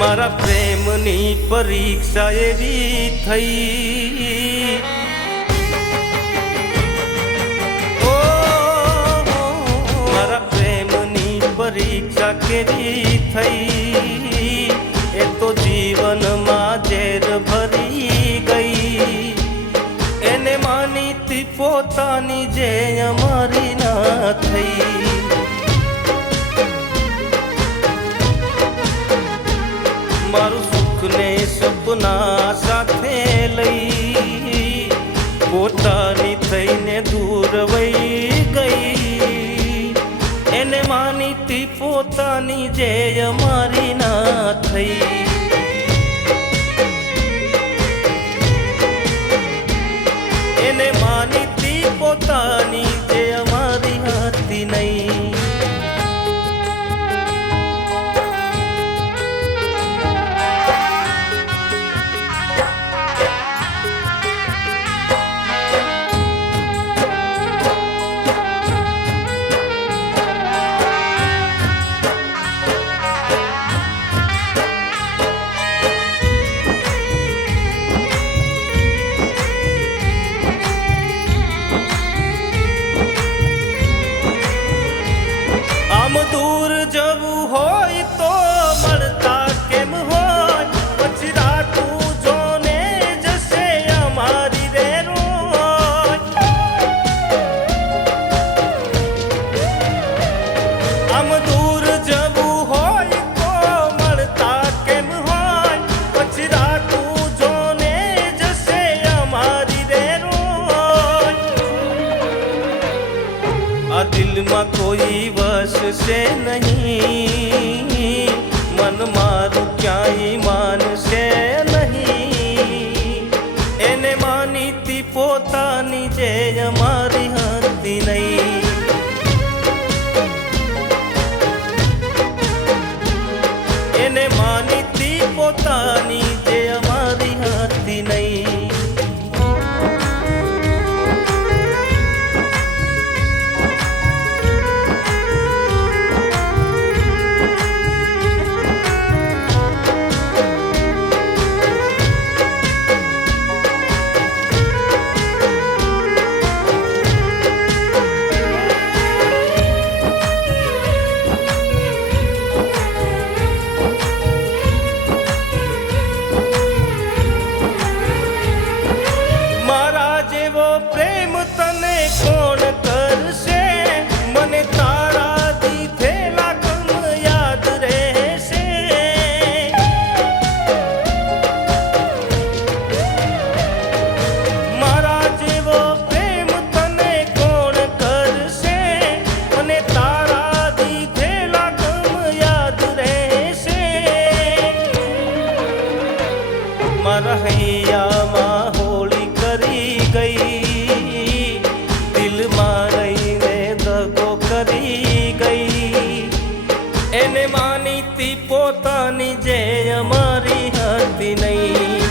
મારા પ્રેમની પરીક્ષા એવી થઈ, મારા પ્રેમની પરીક્ષા કેવી થઈ, એ તો જીવનમાં ઝેર ભરી ગઈ. એને માનીતી પોતાની જે અમારી ના થઈ. મારું સુખ ને સપના સાથે લઈ પોતાની થઈને દૂર વહી ગઈ. એને માનીતી પોતાની જે અમારી ના થઈ. એને માનીતી પોતાની જે અમારી હતી નહીં. દૂર જવું હોય તો મળતા કેમ હોય, પછી રાતું જોને જશે અમારી રે રોજ. આમ દૂર જવું હોય તો મળતા કેમ હોય, પછી રાતું જોને જશે અમારી રે રોજ. આ દિલમાં કોઈ વસશે નહીં, મન મારું ક્યાંય માનશે નહીં. એને માનીતી પોતાની જે અમારી હતી નહીં. એને માનીતી પોતાની જે અમારી હતી નહીં. પ્રેમ તને કોણ કરશે, મને તારા દીધેલા ગમ યાદ રહેશે. મારા જેવો પ્રેમ તને કોણ કરશે, મને તારા દીધેલા ગમ યાદ રહેશે. મારા હૈયામાં હોળી કરી ગઈ, દિલમાં રહીને દગો કરી ગઈ. એને માનીતી પોતાની જે અમારી હતી નહીં.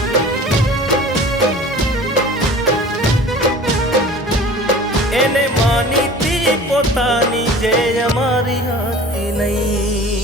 એને માનીતી પોતાની જે અમારી હતી નહીં.